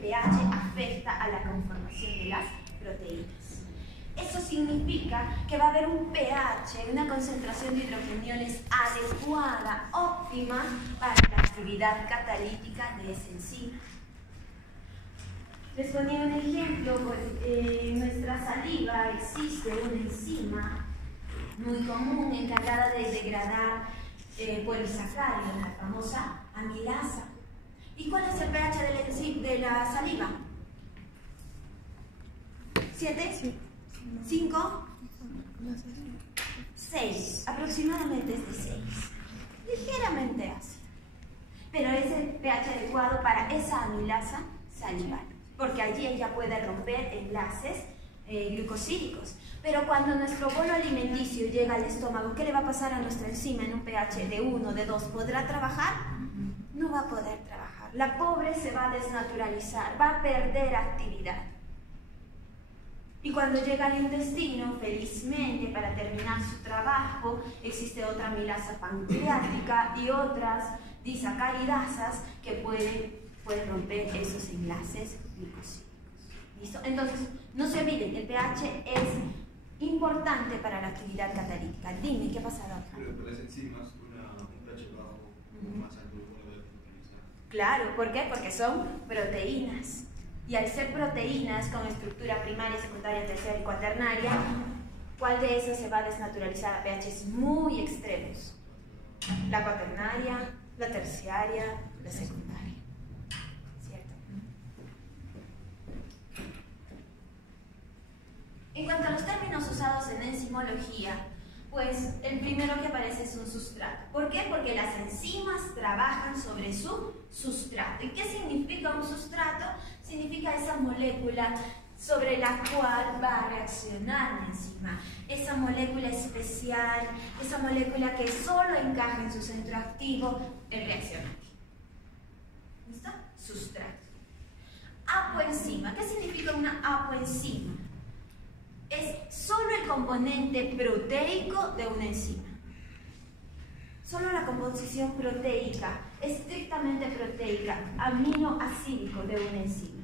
pH afecta a la conformación de las proteínas. Eso significa que va a haber un pH, una concentración de hidrogeniones adecuada, óptima para la actividad catalítica de esa enzima. Les ponía un ejemplo, en nuestra saliva existe una enzima muy común encargada de degradar polisacáridos, la famosa amilasa. ¿Y cuál es el pH de la saliva? ¿7? Sí. ¿5? 6. Aproximadamente es de 6. Ligeramente así. Pero es el pH adecuado para esa amilasa salival, porque allí ella puede romper enlaces glucosídicos. Pero cuando nuestro bolo alimenticio llega al estómago, ¿qué le va a pasar a nuestra enzima en un pH de 1, de 2? ¿Podrá trabajar? No va a poder trabajar. La pobre se va a desnaturalizar, va a perder actividad. Y cuando llega al intestino, felizmente, para terminar su trabajo, existe otra amilasa pancreática y otras disacaridasas que pueden romper esos enlaces glucosídicos. ¿Listo? Entonces, no se olviden, el pH es importante para la actividad catalítica. Dime, ¿qué ha pasado acá? Pero para las enzimas, un pH bajo, más alto, uno debe utilizar. Claro, ¿por qué? Porque son proteínas. Y al ser proteínas con estructura primaria, secundaria, terciaria y cuaternaria, ¿cuál de esas se va a desnaturalizar a pHs muy extremos? La cuaternaria, la terciaria, la secundaria. ¿Cierto? En cuanto a los términos usados en enzimología, pues el primero que aparece es un sustrato. ¿Por qué? Porque las enzimas trabajan sobre su sustrato. ¿Y qué significa un sustrato? Significa esa molécula sobre la cual va a reaccionar la enzima. Esa molécula especial, esa molécula que solo encaja en su centro activo, el reaccionante. ¿Listo? Sustrato. Apoenzima. ¿Qué significa una apoenzima? Es solo el componente proteico de una enzima. Solo la composición proteica, estrictamente proteica, aminoacídico de una enzima.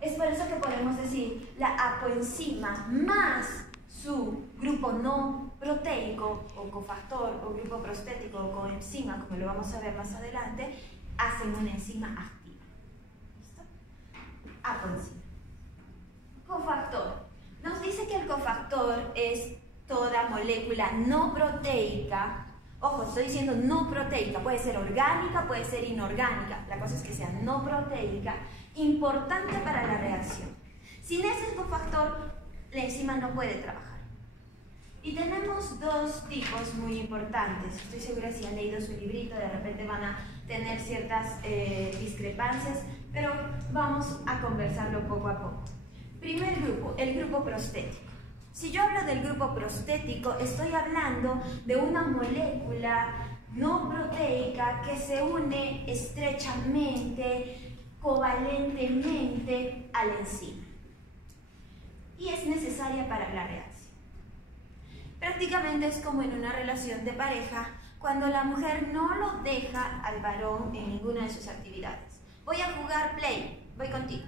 Es por eso que podemos decir la apoenzima más su grupo no proteico o cofactor o grupo prostético o coenzima, como lo vamos a ver más adelante, hacen una enzima activa. ¿Listo? Apoenzima. Cofactor. Nos dice que el cofactor es toda molécula no proteica. Ojo, estoy diciendo no proteica. Puede ser orgánica, puede ser inorgánica. La cosa es que sea no proteica, importante para la reacción. Sin ese cofactor, la enzima no puede trabajar. Y tenemos dos tipos muy importantes. Estoy segura si han leído su librito, de repente van a tener ciertas discrepancias, pero vamos a conversarlo poco a poco. Primer grupo, el grupo prostético. Si yo hablo del grupo prostético, estoy hablando de una molécula no proteica que se une estrechamente, covalentemente a la enzima. Y es necesaria para la reacción. Prácticamente es como en una relación de pareja, cuando la mujer no lo deja al varón en ninguna de sus actividades. Voy a jugar play, voy contigo.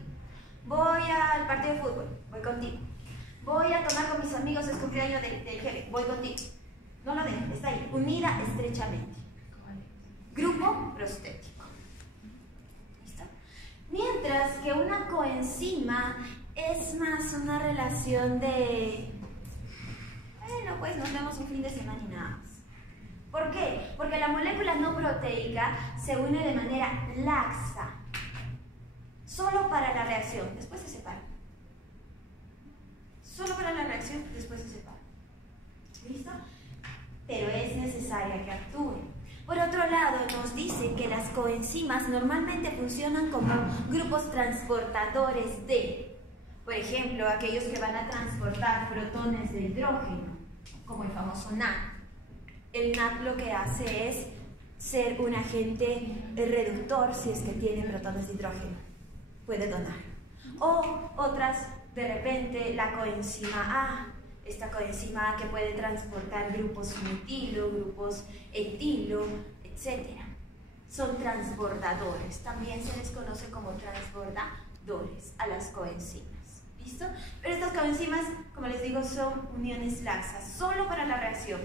Voy al partido de fútbol, voy contigo. Voy a tomar con mis amigos el cumpleaños del jefe, voy contigo. No lo dejes, está ahí, unida estrechamente. Grupo prostético. ¿Listo? Mientras que una coenzima es más una relación de... Bueno, pues nos vemos un fin de semana y nada más. ¿Por qué? Porque la molécula no proteica se une de manera laxa. Solo para la reacción, después se separa. Solo para la reacción, después se separa. ¿Listo? Pero es necesaria que actúe. Por otro lado, nos dice que las coenzimas normalmente funcionan como grupos transportadores de, por ejemplo, aquellos que van a transportar protones de hidrógeno, como el famoso NAD. El NAD lo que hace es ser un agente reductor si es que tiene protones de hidrógeno. Puede donar. O otras, de repente, la coenzima A, esta coenzima A que puede transportar grupos metilo, grupos etilo, etc. son transbordadores. También se les conoce como transbordadores a las coenzimas. ¿Listo? Pero estas coenzimas, como les digo, son uniones laxas, solo para la reacción.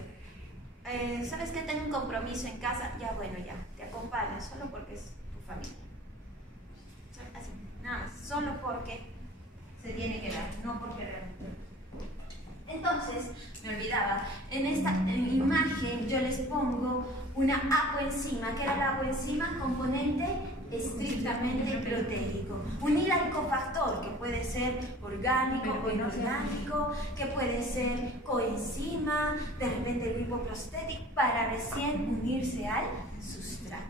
¿Sabes que tengo un compromiso en casa? Ya, bueno, ya, te acompaño, solo porque es tu familia. Así, nada más, solo porque se tiene que dar, no porque realmente. Entonces, me olvidaba, en esta imagen yo les pongo una apoenzima, que era la apoenzima componente estrictamente proteico. Unida al cofactor, que puede ser orgánico o inorgánico, que puede ser coenzima, de repente el lipoprostético, para recién unirse al sustrato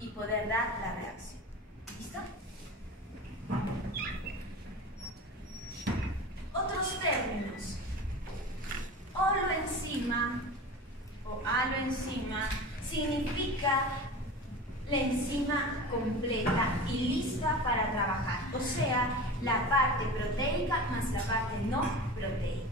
y poder dar la reacción. ¿Listo? Otros términos. Holoenzima o aloenzima significa la enzima completa y lista para trabajar, o sea, la parte proteica más la parte no proteica.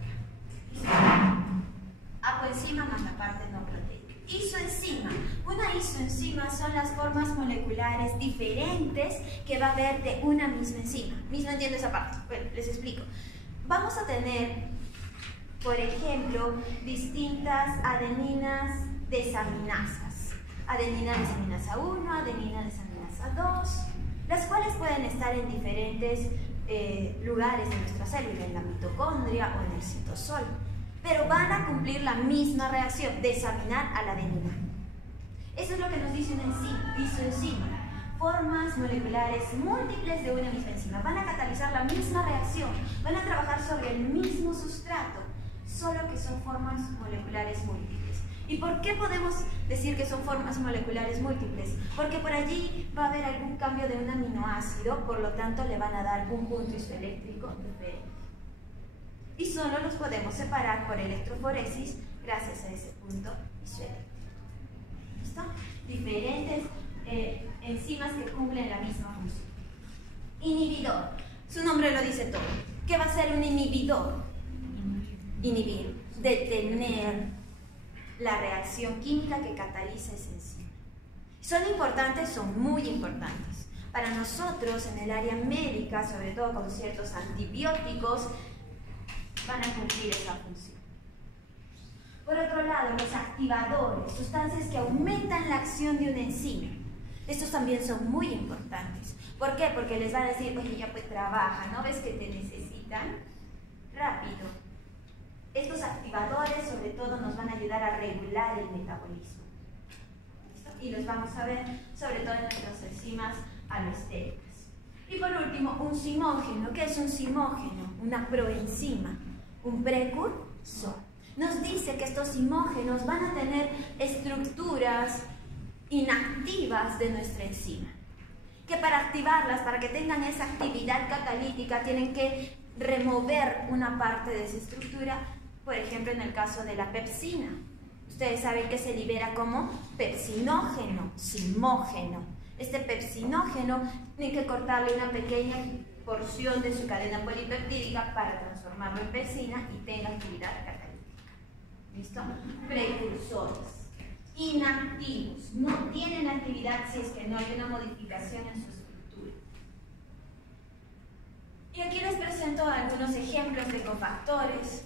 Apoenzima más la parte no proteica. Isoenzima. Una isoenzima son las formas moleculares diferentes que va a haber de una misma enzima. ¿Mismo entiendo esa parte? Bueno, les explico. Vamos a tener, por ejemplo, distintas adeninas desaminasas. Adenina desaminasa 1, adenina desaminasa 2, las cuales pueden estar en diferentes lugares de nuestra célula, en la mitocondria o en el citosol, pero van a cumplir la misma reacción, desaminar a la adenina. Eso es lo que nos dice una enzima, isoenzima. Formas moleculares múltiples de una misma enzima. Van a catalizar la misma reacción, van a trabajar sobre el mismo sustrato, solo que son formas moleculares múltiples. ¿Y por qué podemos decir que son formas moleculares múltiples? Porque por allí va a haber algún cambio de un aminoácido, por lo tanto le van a dar un punto isoeléctrico diferente. Y solo los podemos separar por electroforesis gracias a ese punto isoeléctrico. ¿Listo? Diferentes enzimas que cumplen la misma función. Inhibidor. Su nombre lo dice todo. ¿Qué va a ser un inhibidor? Inhibir, detener la reacción química que cataliza esa enzima. ¿Son importantes? Son muy importantes. Para nosotros, en el área médica, sobre todo con ciertos antibióticos, van a cumplir esa función. Por otro lado, los activadores, sustancias que aumentan la acción de una enzima. Estos también son muy importantes. ¿Por qué? Porque les va a decir, oye, ya pues trabaja, ¿no ves que te necesitan? Rápido. Estos activadores, sobre todo, nos van a ayudar a regular el metabolismo. ¿Listo? Y los vamos a ver, sobre todo en nuestras enzimas alostéricas. Y por último, un zimógeno. ¿Qué es un zimógeno? Una proenzima, un precursor. Nos dice que estos zimógenos van a tener estructuras inactivas de nuestra enzima, que para activarlas, para que tengan esa actividad catalítica, tienen que remover una parte de esa estructura. Por ejemplo, en el caso de la pepsina, ustedes saben que se libera como pepsinógeno, zimógeno. Este pepsinógeno tiene que cortarle una pequeña porción de su cadena polipeptídica para transformarlo en pepsina y tenga actividad catalítica. ¿Listo? Precursores. Inactivos, no tienen actividad si es que no hay una modificación en su estructura. Y aquí les presento algunos ejemplos de cofactores.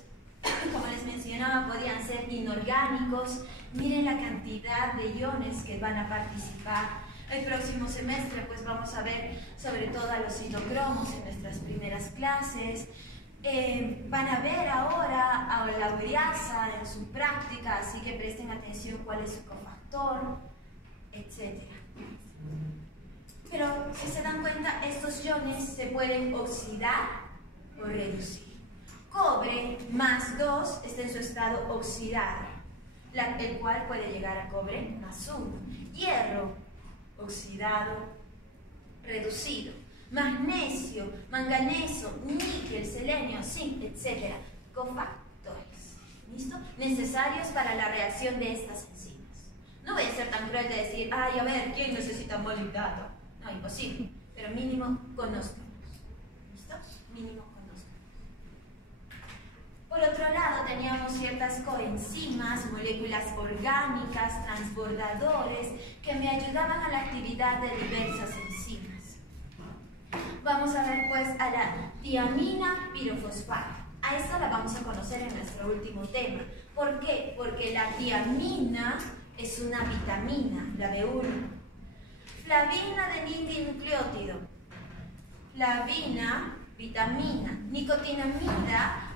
Como les mencionaba, podrían ser inorgánicos. Miren la cantidad de iones que van a participar. El próximo semestre pues vamos a ver sobre todo a los citocromos en nuestras primeras clases. Van a ver ahora a la ureasa en su práctica, así que presten atención cuál es su cofactor, etc. Pero si se dan cuenta, estos iones se pueden oxidar o reducir. Cobre más 2 está en su estado oxidado, el cual puede llegar a cobre más 1. Hierro, oxidado, reducido. Magnesio, manganeso, níquel, selenio, zinc, etc. Cofactores, ¿listo? Necesarios para la reacción de estas enzimas. No voy a ser tan cruel de decir, ay, a ver, ¿quién necesita molibdato? No, imposible, pero mínimo conózcanos. ¿Listo? Mínimo conózcanos. Por otro lado, teníamos ciertas coenzimas, moléculas orgánicas, transbordadores, que me ayudaban a la actividad de diversas enzimas. Vamos a ver pues a la tiamina pirofosfato. A esta la vamos a conocer en nuestro último tema. ¿Por qué? Porque la tiamina es una vitamina, la B1. Flavina de nidinucleótido. Flavina, vitamina. Nicotinamida,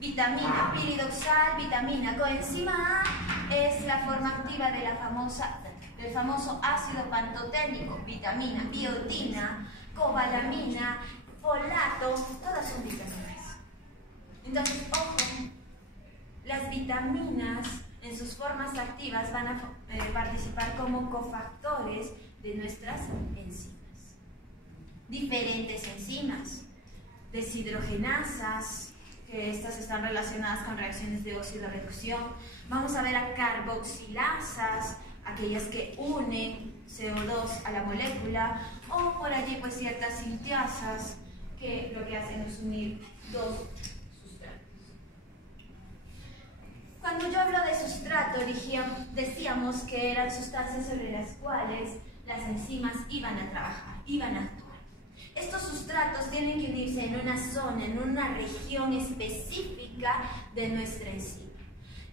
vitamina. Piridoxal, vitamina. Coenzima A es la forma activa de del famoso ácido pantoténico, vitamina. Biotina, cobalamina, folato, todas son vitaminas. Entonces, ojo, las vitaminas en sus formas activas van a participar como cofactores de nuestras enzimas. Diferentes enzimas, deshidrogenasas, que estas están relacionadas con reacciones de oxidorreducción. Vamos a ver a carboxilasas, aquellas que unen CO2 a la molécula, o por allí pues ciertas sintiasas que lo que hacen es unir dos sustratos. Cuando yo hablo de sustrato, decíamos que eran sustancias sobre las cuales las enzimas iban a trabajar, iban a actuar. Estos sustratos tienen que unirse en una zona, en una región específica de nuestra enzima.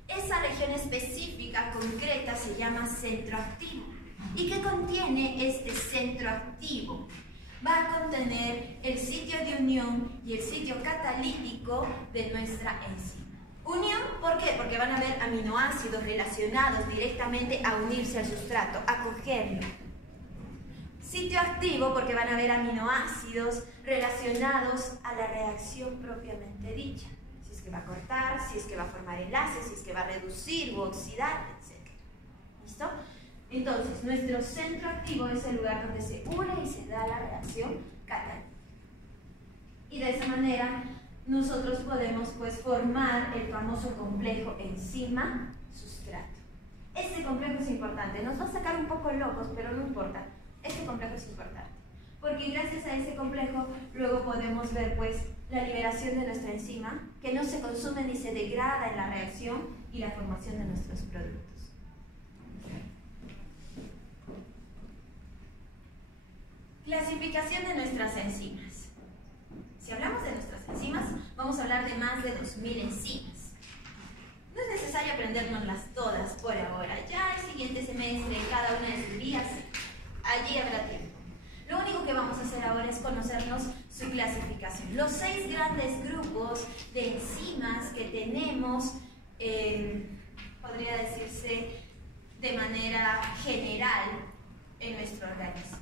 Esa región específica, concreta, se llama centro activo. ¿Y qué contiene este centro activo? Va a contener el sitio de unión y el sitio catalítico de nuestra enzima. Unión, ¿por qué? Porque van a haber aminoácidos relacionados directamente a unirse al sustrato, a cogerlo. Sitio activo, porque van a haber aminoácidos relacionados a la reacción propiamente dicha. Si es que va a cortar, si es que va a formar enlaces, si es que va a reducir o oxidar, etc. ¿Listo? Entonces, nuestro centro activo es el lugar donde se une y se da la reacción catalítica. Y de esa manera, nosotros podemos pues formar el famoso complejo enzima-sustrato. Este complejo es importante. Nos va a sacar un poco locos, pero no importa. Este complejo es importante, porque gracias a ese complejo luego podemos ver pues la liberación de nuestra enzima, que no se consume ni se degrada en la reacción, y la formación de nuestros productos. Clasificación de nuestras enzimas. Si hablamos de nuestras enzimas, vamos a hablar de más de 2000 enzimas. No es necesario aprendérnoslas todas por ahora. Ya el siguiente semestre, cada una de sus días, allí habrá tiempo. Lo único que vamos a hacer ahora es conocernos su clasificación. Los 6 grandes grupos de enzimas que tenemos, podría decirse de manera general, en nuestro organismo.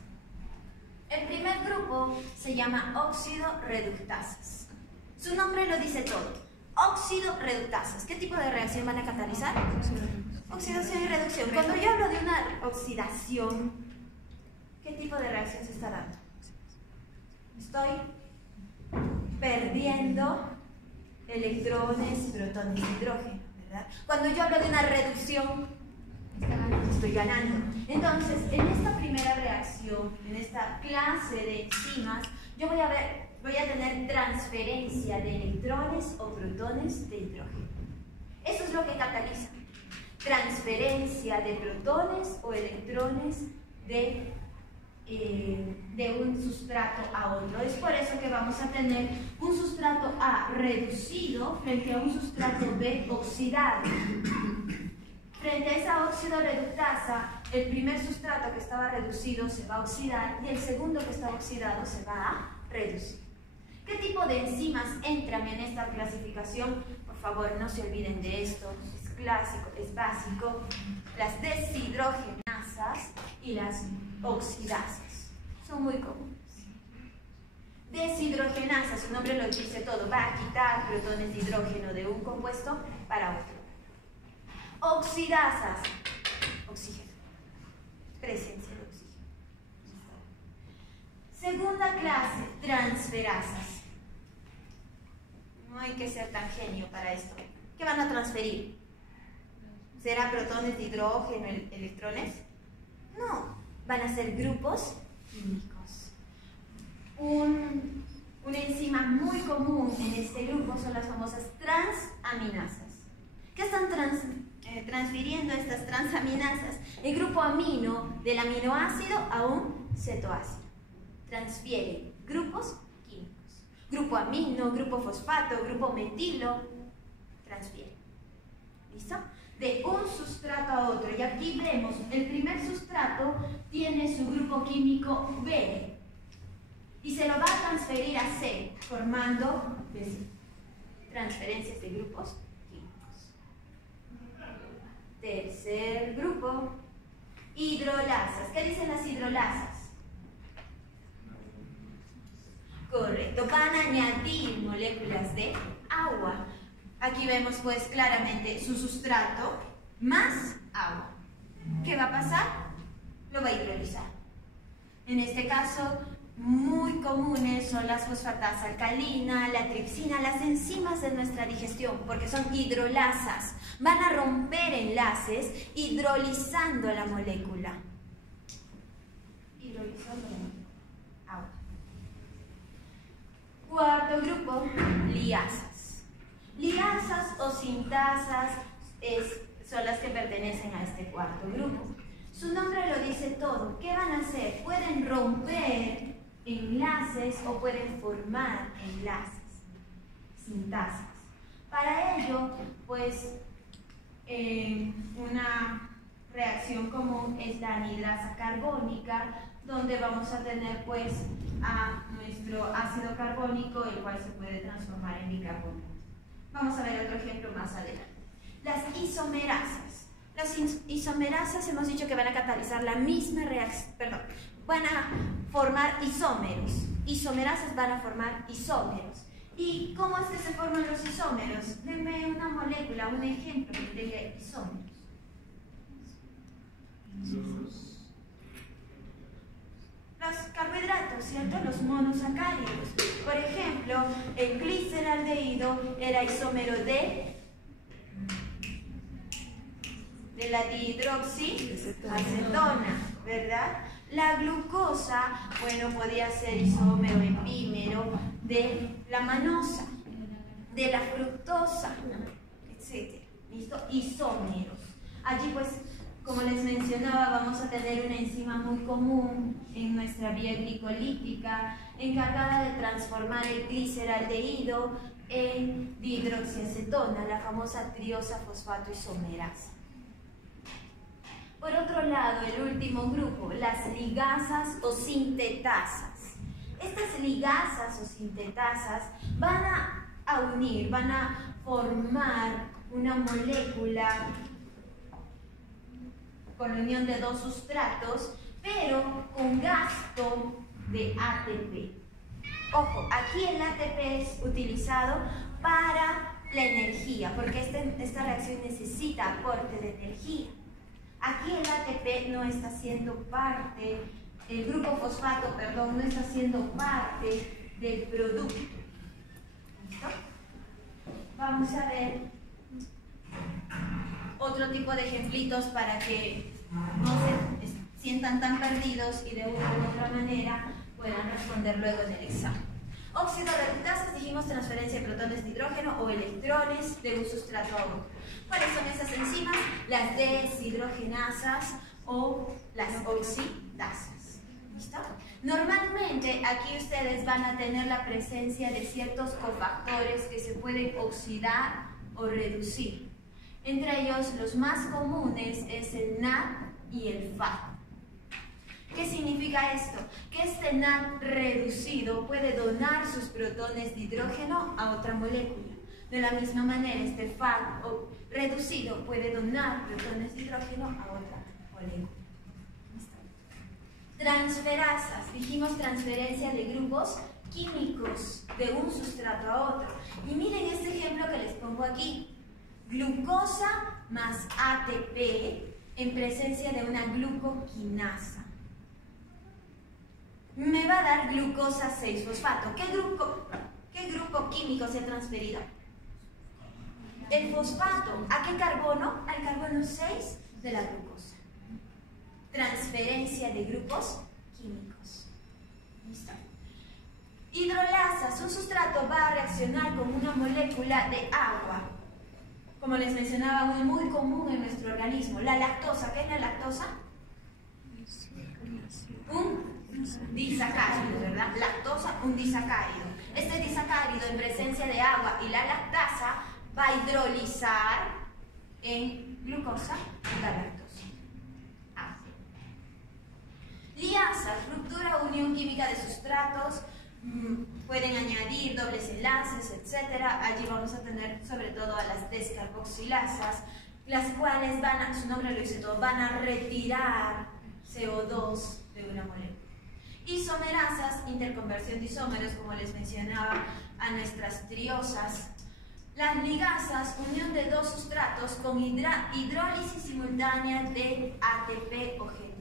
El primer grupo se llama óxido-reductasas. Su nombre lo dice todo. Óxido-reductasas. ¿Qué tipo de reacción van a catalizar? Oxidación y reducción. Cuando yo hablo de una oxidación, ¿qué tipo de reacción se está dando? Estoy perdiendo electrones, protones, hidrógeno, ¿verdad? Cuando yo hablo de una reducción, estoy ganando. Entonces, en esta primera reacción, en esta clase de enzimas, yo voy a tener transferencia de electrones o protones de hidrógeno. Eso es lo que cataliza. Transferencia de protones o electrones de un sustrato a otro. Es por eso que vamos a tener un sustrato A reducido frente a un sustrato B oxidado. Frente a esa óxido-reductasa, el primer sustrato que estaba reducido se va a oxidar y el segundo que estaba oxidado se va a reducir. ¿Qué tipo de enzimas entran en esta clasificación? Por favor, no se olviden de esto, es clásico, es básico. Las deshidrogenasas y las oxidasas son muy comunes. Deshidrogenasa, su nombre lo dice todo, va a quitar protones de hidrógeno de un compuesto para otro. Oxidasas, oxígeno, presencia de oxígeno. Segunda clase, transferasas. No hay que ser tan genio para esto. ¿Qué van a transferir? ¿Será protones de hidrógeno, electrones? No, van a ser grupos químicos. Una enzima muy común en este grupo son las famosas transaminases. transaminasas. ¿Qué están transfiriendo estas transaminasas? El grupo amino del aminoácido a un cetoácido. Transfiere grupos químicos. Grupo amino, grupo fosfato, grupo metilo, transfiere. ¿Listo? De un sustrato a otro. Y aquí vemos, el primer sustrato tiene su grupo químico B y se lo va a transferir a C, formando transferencias de grupos químicos. Tercer grupo, hidrolasas. ¿Qué dicen las hidrolasas? Correcto, van a añadir moléculas de agua. Aquí vemos pues claramente su sustrato más agua. ¿Qué va a pasar? Lo va a hidrolizar. En este caso, muy comunes son las fosfatasa alcalina, la tripsina, las enzimas de nuestra digestión, porque son hidrolasas. Van a romper enlaces hidrolizando la molécula. Hidrolizando la molécula. Agua. Cuarto grupo, liasas. Liasas o sintasas son las que pertenecen a este cuarto grupo. Su nombre lo dice todo. ¿Qué van a hacer? Pueden romper enlaces o pueden formar enlaces, sintasas. Para ello, pues, una reacción común es la anhidrasa carbónica, donde vamos a tener pues a nuestro ácido carbónico, el cual se puede transformar en bicarbonato. Vamos a ver otro ejemplo más adelante. Las isomerasas. Las isomerasas hemos dicho que van a catalizar la misma reacción, van a formar isómeros. Isomerasas van a formar isómeros. ¿Y cómo es que se forman los isómeros? Denme una molécula, un ejemplo que tenga isómeros. Los carbohidratos, ¿cierto? Los monosacáridos. Por ejemplo, el gliceraldehído era isómero de la dihidroxiacetona, ¿verdad? La glucosa, bueno, podía ser isómero epímero de la manosa, de la fructosa, etc. ¿Listo? Isómeros. Allí, pues, como les mencionaba, vamos a tener una enzima muy común en nuestra vía glicolítica, encargada de transformar el gliceraldehído en dihidroxiacetona, la famosa triosa fosfato isomerasa. Por otro lado, el último grupo, las ligasas o sintetasas. Estas ligasas o sintetasas van a unir, van a formar una molécula con la unión de dos sustratos, pero con gasto de ATP. Ojo, aquí el ATP es utilizado para la energía, porque esta reacción necesita aporte de energía. Aquí el ATP no está siendo parte, el grupo fosfato, perdón, no está siendo parte del producto. ¿Listo? Vamos a ver otro tipo de ejemplitos para que no se sientan tan perdidos y de una u otra manera puedan responder luego en el examen. Óxido reductasas, dijimos transferencia de protones de hidrógeno o electrones de un sustrato a otro. ¿Cuáles son esas enzimas? Las deshidrogenasas o las oxidasas. ¿Listo? Normalmente aquí ustedes van a tener la presencia de ciertos cofactores que se pueden oxidar o reducir. Entre ellos, los más comunes es el NAD y el FAD. ¿Qué significa esto? Que este NAD reducido puede donar sus protones de hidrógeno a otra molécula. De la misma manera, este FAD reducido puede donar protones de hidrógeno a otra molécula. Transferasas. Dijimos transferencia de grupos químicos de un sustrato a otro. Y miren este ejemplo que les pongo aquí. Glucosa más ATP en presencia de una glucoquinasa. Me va a dar glucosa 6-fosfato. ¿Qué grupo químico se ha transferido? El fosfato. ¿A qué carbono? Al carbono 6 de la glucosa. Transferencia de grupos químicos. ¿Listo? Hidrolasas. Un sustrato va a reaccionar con una molécula de agua. como les mencionaba, muy común en nuestro organismo. La lactosa, ¿qué es la lactosa? Un disacárido, ¿verdad? Lactosa, un disacárido. Este disacárido en presencia de agua y la lactasa va a hidrolizar en glucosa la lactosa. Liazas, ruptura o unión química de sustratos, pueden añadir dobles enlaces, etc. Allí vamos a tener sobre todo a las descarboxilasas, las cuales van a, su nombre lo dice todo, van a retirar CO2 de una molécula. Isomerasas, interconversión de isómeros, como les mencionaba, a nuestras triosas. Las ligasas, unión de dos sustratos con hidrólisis simultánea de ATP o GTP.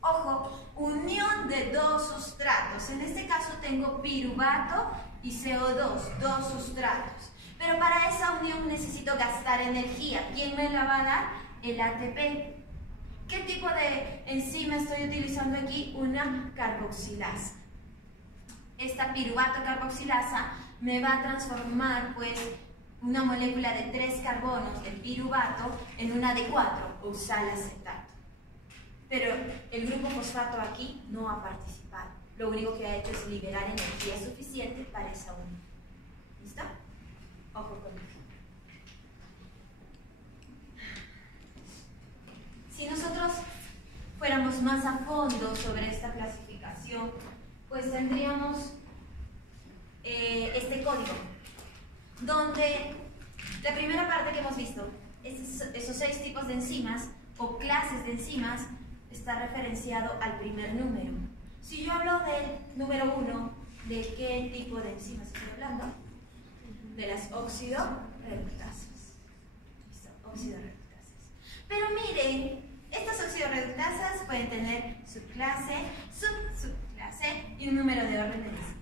Ojo, unión de dos sustratos. En este caso tengo piruvato y CO2, dos sustratos. Pero para esa unión necesito gastar energía. ¿Quién me la va a dar? El ATP. ¿Qué tipo de enzima estoy utilizando aquí? Una carboxilasa. Esta piruvato carboxilasa me va a transformar pues una molécula de 3 carbonos del piruvato en una de 4, oxalacetato. Pero el grupo fosfato aquí no ha participado. Lo único que ha hecho es liberar energía suficiente para esa unión. ¿Listo? Ojo con ello. Si nosotros fuéramos más a fondo sobre esta clasificación, pues tendríamos este código, donde la primera parte que hemos visto, esos 6 tipos de enzimas o clases de enzimas, está referenciado al primer número. Si yo hablo del número 1, ¿de qué tipo de enzimas estoy hablando? De las oxidorreductasas. ¿Listo? Oxidorreductasas. Pero miren, estas oxidorreductasas pueden tener subclase, subclase y un número de orden de enzima.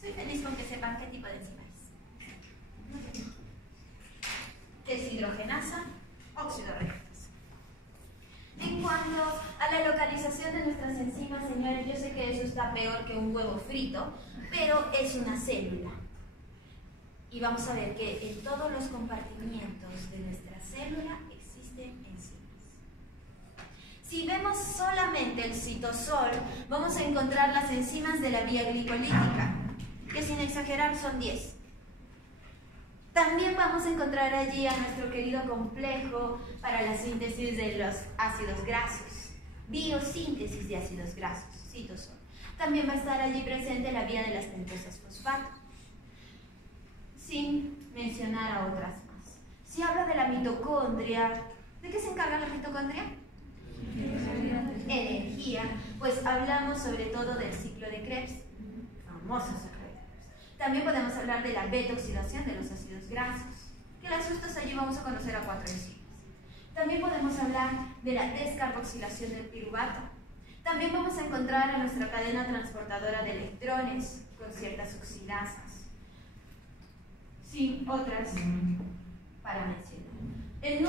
Soy feliz con que sepan qué tipo de enzima es. Deshidrogenasa, oxidorreductasa. En cuanto a la localización de nuestras enzimas, señores, yo sé que eso está peor que un huevo frito, pero es una célula. Y vamos a ver que en todos los compartimientos de nuestra célula existen enzimas. Si vemos solamente el citosol, vamos a encontrar las enzimas de la vía glicolítica, que sin exagerar son 10. También vamos a encontrar allí a nuestro querido complejo para la síntesis de los ácidos grasos, biosíntesis de ácidos grasos, citosol. También va a estar allí presente la vía de las pentosas fosfato, sin mencionar a otras más. Si habla de la mitocondria, ¿de qué se encarga la mitocondria? Energía. Pues hablamos sobre todo del ciclo de Krebs, famoso ciclo de Krebs. También podemos hablar de la beta-oxidación de los ácidos grasos, que las justas allí vamos a conocer a 4 enzimas. También podemos hablar de la descarboxilación del piruvato. También vamos a encontrar a nuestra cadena transportadora de electrones con ciertas oxidasas. Sí, otras para mencionar. En el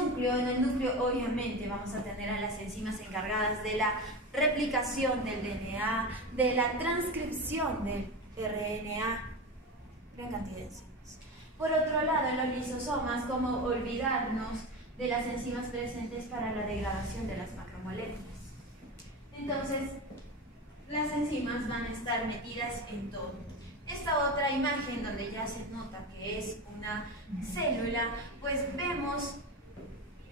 núcleo obviamente vamos a tener a las enzimas encargadas de la replicación del DNA, de la transcripción del RNA, gran cantidad de enzimas. Por otro lado, en los lisosomas, ¿cómo olvidarnos de las enzimas presentes para la degradación de las macromoléculas? Entonces, las enzimas van a estar metidas en todo. Esta otra imagen donde ya se nota que es una célula, pues vemos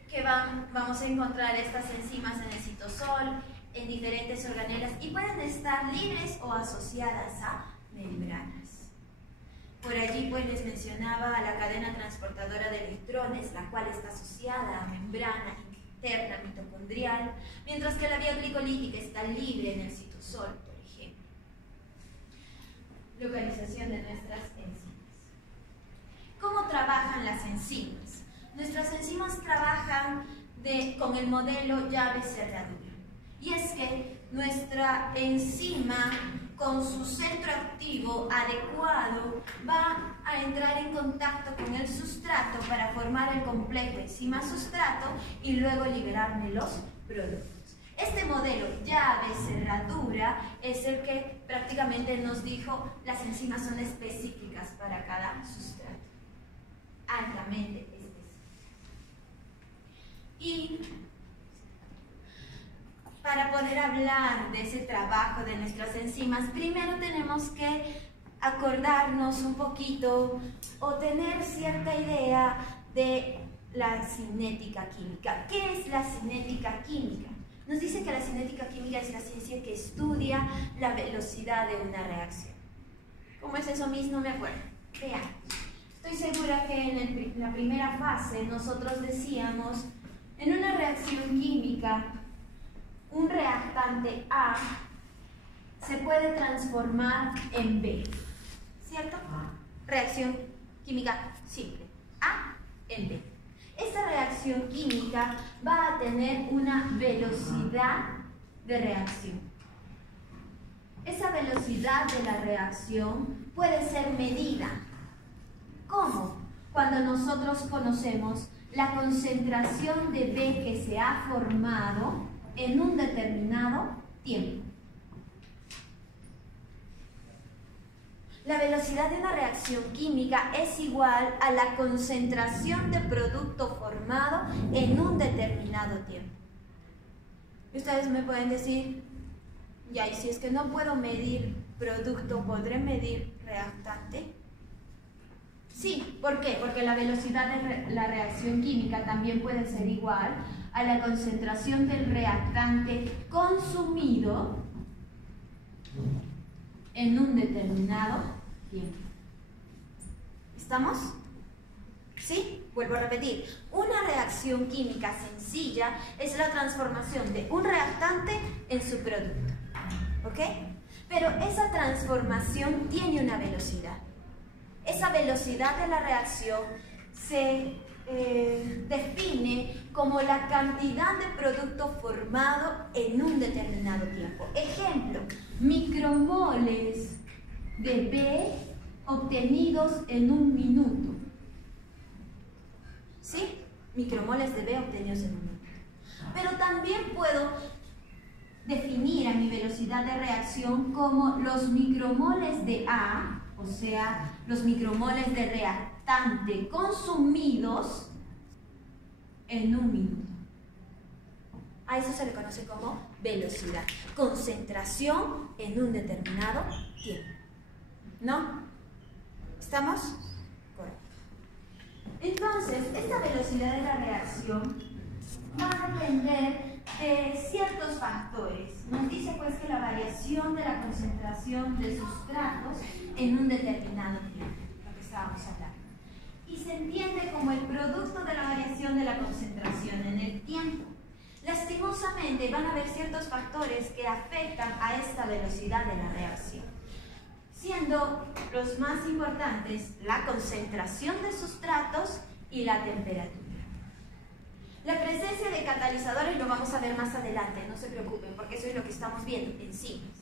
que vamos a encontrar estas enzimas en el citosol, en diferentes organelas y pueden estar libres o asociadas a membranas. Por allí pues les mencionaba a la cadena transportadora de electrones, la cual está asociada a membrana interna mitocondrial, mientras que la vía glicolítica está libre en el citosol, por ejemplo. Localización de nuestras enzimas. ¿Cómo trabajan las enzimas? Nuestras enzimas trabajan con el modelo llave-cerradura. Y es que nuestra enzima, con su centro activo adecuado, va a entrar en contacto con el sustrato para formar el complejo enzima-sustrato y luego liberarme los productos. Este modelo llave-cerradura es el que prácticamente nos dijo las enzimas son específicas para cada sustrato. altamente especial. Y para poder hablar de ese trabajo de nuestras enzimas, primero tenemos que acordarnos un poquito o tener cierta idea de la cinética química. ¿Qué es la cinética química? Nos dice que la cinética química es la ciencia que estudia la velocidad de una reacción. ¿Cómo es eso mismo? Me acuerdo. Veamos. Estoy segura que en la primera fase nosotros decíamos, en una reacción química, un reactante A se puede transformar en B, ¿cierto? Reacción química simple, A en B. Esta reacción química va a tener una velocidad de reacción. Esa velocidad de la reacción puede ser medida. ¿Cómo? Cuando nosotros conocemos la concentración de B que se ha formado en un determinado tiempo. La velocidad de una reacción química es igual a la concentración de producto formado en un determinado tiempo. Y ustedes me pueden decir, ya, y si es que no puedo medir producto, ¿podré medir reactante? Sí, ¿por qué? Porque la velocidad de la reacción química también puede ser igual a la concentración del reactante consumido en un determinado tiempo. ¿Estamos? ¿Sí? Vuelvo a repetir. Una reacción química sencilla es la transformación de un reactante en su producto. ¿Ok? Pero esa transformación tiene una velocidad. Esa velocidad de la reacción se define como la cantidad de producto formado en un determinado tiempo. Ejemplo, micromoles de B obtenidos en un minuto. ¿Sí? Micromoles de B obtenidos en un minuto. Pero también puedo definir a mi velocidad de reacción como los micromoles de A, o sea, los micromoles de reactante consumidos en un minuto. A eso se le conoce como velocidad, concentración en un determinado tiempo. ¿No? ¿Estamos? Correcto. Entonces, esta velocidad de la reacción va a depender de ciertos factores. Nos dice pues que la variación de la concentración de sustratos en un determinado tiempo, lo que estábamos hablando. Y se entiende como el producto de la variación de la concentración en el tiempo. Lastimosamente van a haber ciertos factores que afectan a esta velocidad de la reacción, siendo los más importantes la concentración de sustratos y la temperatura. La presencia de catalizadores lo vamos a ver más adelante, no se preocupen, porque eso es lo que estamos viendo, enzimas.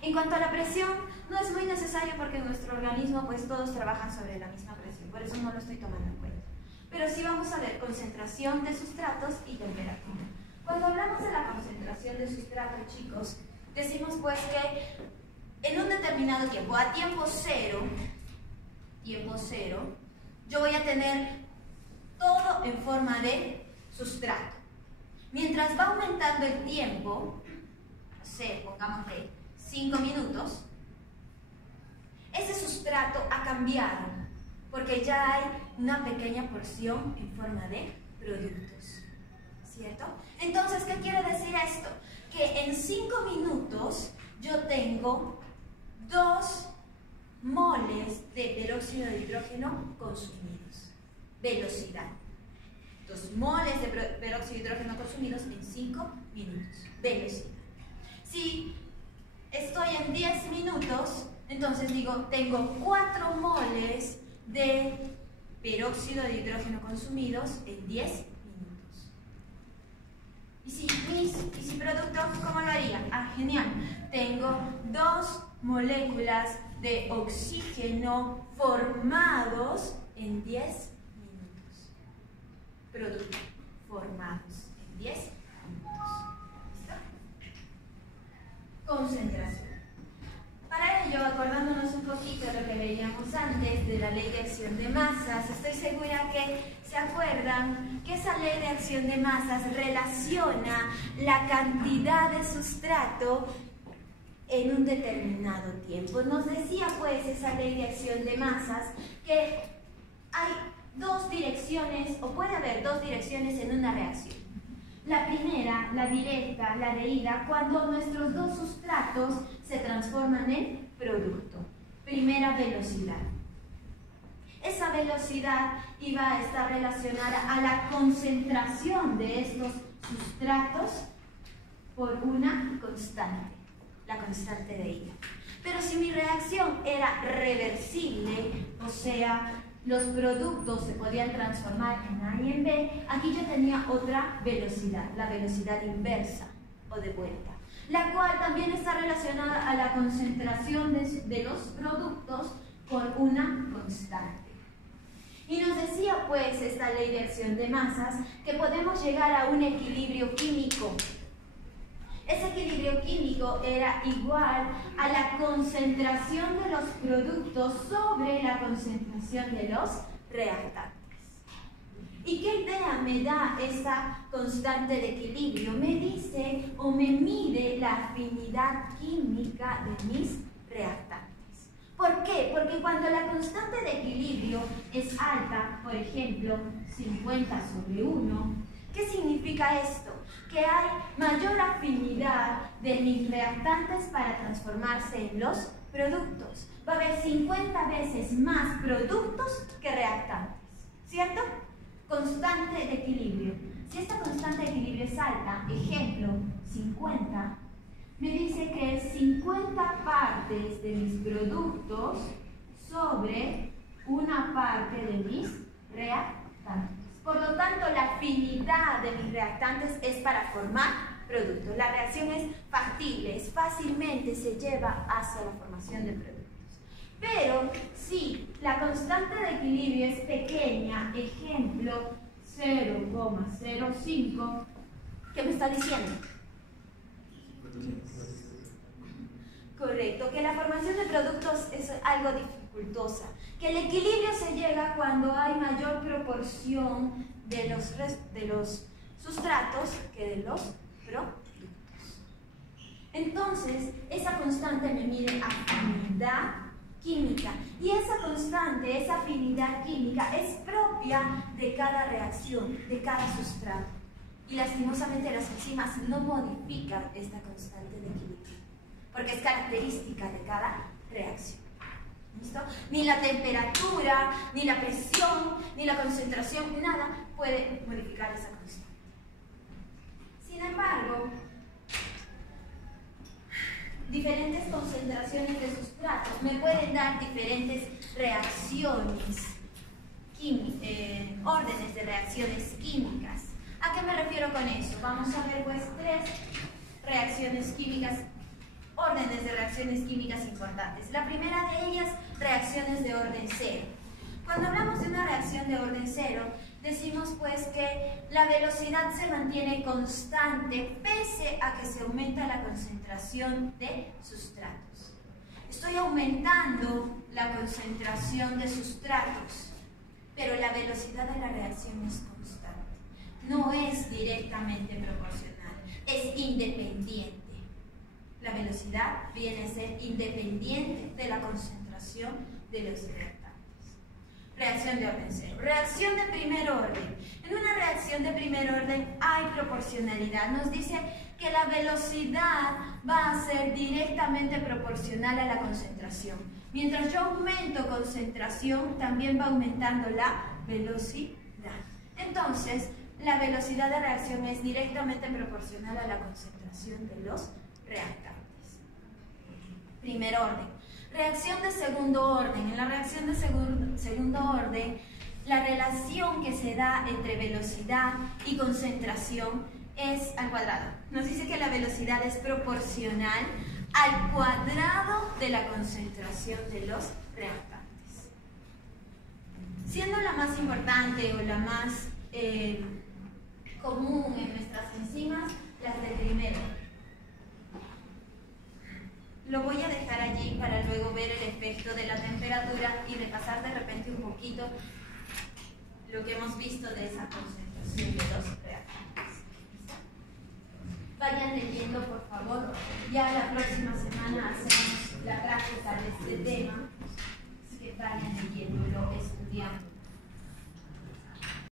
En cuanto a la presión, no es muy necesario porque en nuestro organismo pues todos trabajan sobre la misma presión, por eso no lo estoy tomando en cuenta. Pero sí vamos a ver concentración de sustratos y temperatura. Cuando hablamos de la concentración de sustratos, chicos, decimos pues que en un determinado tiempo, a tiempo cero, yo voy a tener todo en forma de sustrato. Mientras va aumentando el tiempo, no sé, pongámosle 5 minutos, ese sustrato ha cambiado, porque ya hay una pequeña porción en forma de productos, ¿cierto? Entonces, ¿qué quiere decir esto? Que en 5 minutos yo tengo 2 moles de peróxido de hidrógeno consumidos. Velocidad. 2 moles de peróxido de hidrógeno consumidos en 5 minutos. Velocidad. Si estoy en 10 minutos, entonces digo, tengo 4 moles de peróxido de hidrógeno consumidos en 10 minutos. ¿Y si producto, cómo lo haría? Ah, genial. Tengo 2 moléculas de oxígeno formados en 10 minutos. Producto formados en 10 minutos. ¿Listo? Concentración. Para ello, acordándonos un poquito de lo que veíamos antes de la ley de acción de masas, estoy segura que se acuerdan que esa ley de acción de masas relaciona la cantidad de sustrato en un determinado tiempo. Nos decía pues esa ley de acción de masas que hay dos direcciones, o puede haber dos direcciones en una reacción. La primera, la directa, la de ida, cuando nuestros dos sustratos se transforman en producto. Primera velocidad. Esa velocidad iba a estar relacionada a la concentración de estos sustratos por una constante, la constante de ida. Pero si mi reacción era reversible, o sea, los productos se podían transformar en A y en B, aquí yo tenía otra velocidad, la velocidad inversa o de vuelta, la cual también está relacionada a la concentración de los productos por una constante. Y nos decía pues esta ley de acción de masas que podemos llegar a un equilibrio químico. Ese equilibrio químico era igual a la concentración de los productos sobre la concentración de los reactantes. ¿Y qué idea me da esta constante de equilibrio? Me dice o me mide la afinidad química de mis reactantes. ¿Por qué? Porque cuando la constante de equilibrio es alta, por ejemplo, 50/1, ¿qué significa esto? Que hay mayor afinidad de mis reactantes para transformarse en los productos. Va a haber 50 veces más productos que reactantes, ¿cierto? Constante de equilibrio. Si esta constante de equilibrio es alta, ejemplo, 50, me dice que es 50 partes de mis productos sobre una parte de mis reactantes. Por lo tanto, la afinidad de mis reactantes es para formar productos. La reacción es factible, fácilmente se lleva hacia la formación de productos. Pero si la constante de equilibrio es pequeña, ejemplo 0,05, ¿qué me está diciendo? Correcto, que la formación de productos es algo dificultosa, que el equilibrio se llega cuando hay mayor proporción de los sustratos que de los productos. Entonces, esa constante me mide afinidad química, y esa constante, esa afinidad química es propia de cada reacción, de cada sustrato. Y lastimosamente las enzimas no modifican esta constante de equilibrio, porque es característica de cada reacción. ¿Listo? Ni la temperatura, ni la presión, ni la concentración, nada puede modificar esa constante. Sin embargo, diferentes concentraciones de sustratos me pueden dar diferentes reacciones, órdenes de reacciones químicas. ¿A qué me refiero con eso? Vamos a ver pues 3 reacciones químicas, órdenes de reacciones químicas importantes. La primera de ellas, reacciones de orden cero. Cuando hablamos de una reacción de orden cero, decimos pues que la velocidad se mantiene constante pese a que se aumenta la concentración de sustratos. Estoy aumentando la concentración de sustratos, pero la velocidad de la reacción es constante. No es directamente proporcional, es independiente. La velocidad viene a ser independiente de la concentración de los reactantes. Reacción de orden cero. Reacción de primer orden. En una reacción de primer orden hay proporcionalidad. Nos dice que la velocidad va a ser directamente proporcional a la concentración. Mientras yo aumento concentración, también va aumentando la velocidad. Entonces, la velocidad de reacción es directamente proporcional a la concentración de los reactantes. Primer orden. Reacción de segundo orden. En la reacción de segundo orden, la relación que se da entre velocidad y concentración es al cuadrado. Nos dice que la velocidad es proporcional al cuadrado de la concentración de los reactantes. Siendo la más importante o la más común en nuestras enzimas, las de primer orden. Lo voy a dejar allí para luego ver el efecto de la temperatura y repasar de repente un poquito lo que hemos visto de esa concentración de los reactantes. Vayan leyendo, por favor. Ya la próxima semana hacemos la práctica de este tema.